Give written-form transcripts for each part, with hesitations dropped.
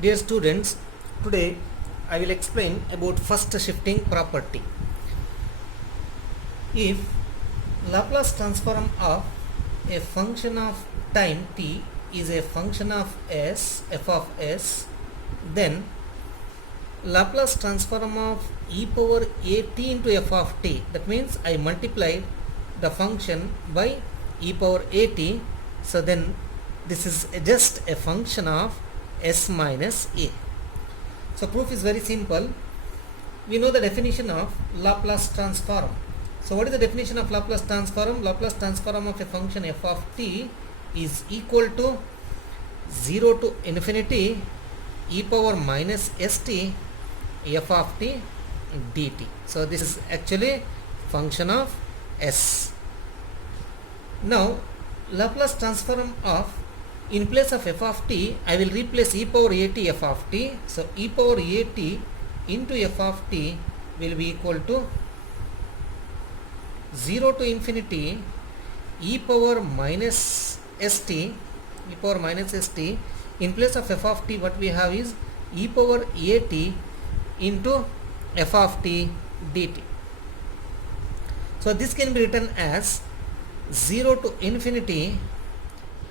Dear students, today I will explain about first shifting property. If Laplace transform of a function of time t is a function of s, f of s, then Laplace transform of e power a t into f of t, that means I multiply the function by e power a t, so then this is just a function of s minus a. So proof is very simple. We know the definition of Laplace transform. So what is the definition of Laplace transform? Laplace transform of a function f of t is equal to 0 to infinity e power minus st f of t dt. So this is actually function of s. Now Laplace transform of, in place of f of t, I will replace e power a t f of t. So e power a t into f of t will be equal to 0 to infinity e power minus st, in place of f of t what we have is e power a t into f of t dt. So this can be written as 0 to infinity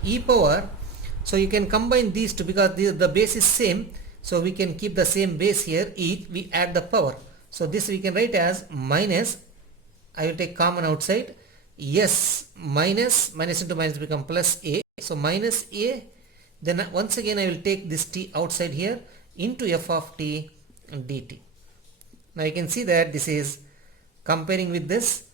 e power, so you can combine these two because the base is same, so we can keep the same base here, we add the power. So this we can write as minus, I will take common outside, s minus into minus become plus a, so minus a, then once again I will take this t outside here into f of t dt. Now you can see that this is comparing with this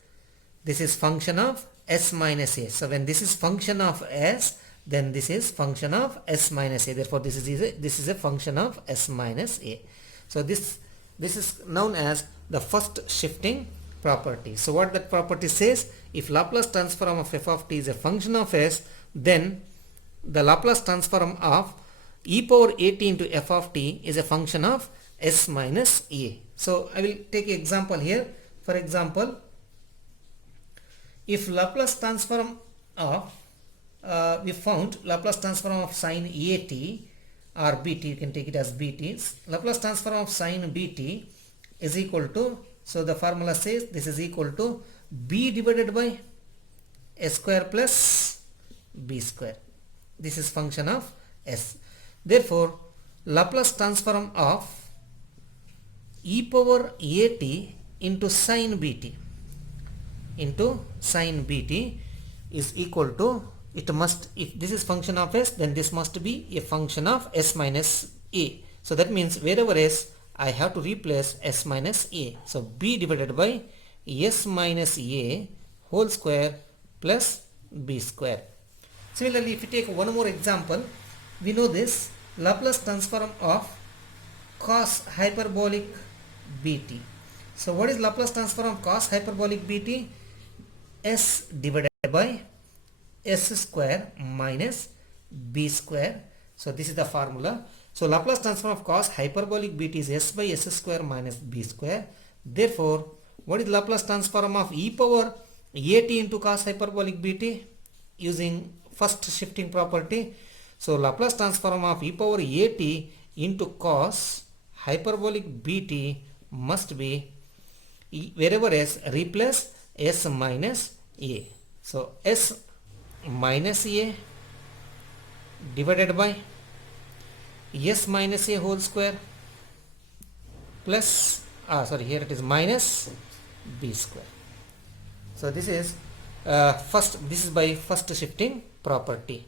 is function of s minus a. So when this is function of s, then this is function of s minus a. Therefore this is a function of s minus a. So this is known as the first shifting property. So what that property says, if Laplace transform of f of t is a function of s, then the Laplace transform of e power a t into f of t is a function of s minus a. So I will take an example here. For example, if Laplace transform of we found Laplace transform of sine a t or bt, you can take it as bt. Laplace transform of sine bt is equal to, so the formula says this is equal to b divided by s square plus b square. This is function of s. Therefore Laplace transform of e power a t into sine bt is equal to, it must, if this is function of s, then this must be a function of s minus a. So that means wherever s, I have to replace s minus a. So b divided by s minus a whole square plus b square. Similarly, if you take one more example, we know this Laplace transform of cos hyperbolic bt. So what is Laplace transform of cos hyperbolic bt? S divided by s square minus b square. So this is the formula. So Laplace transform of cos hyperbolic bt is s by s square minus b square. Therefore, what is Laplace transform of e power a t into cos hyperbolic bt? Using first shifting property. So Laplace transform of e power a t into cos hyperbolic bt must be, wherever s, replace s minus a. So s minus a divided by s minus a whole square plus, here it is minus b square. So this is this is by first shifting property.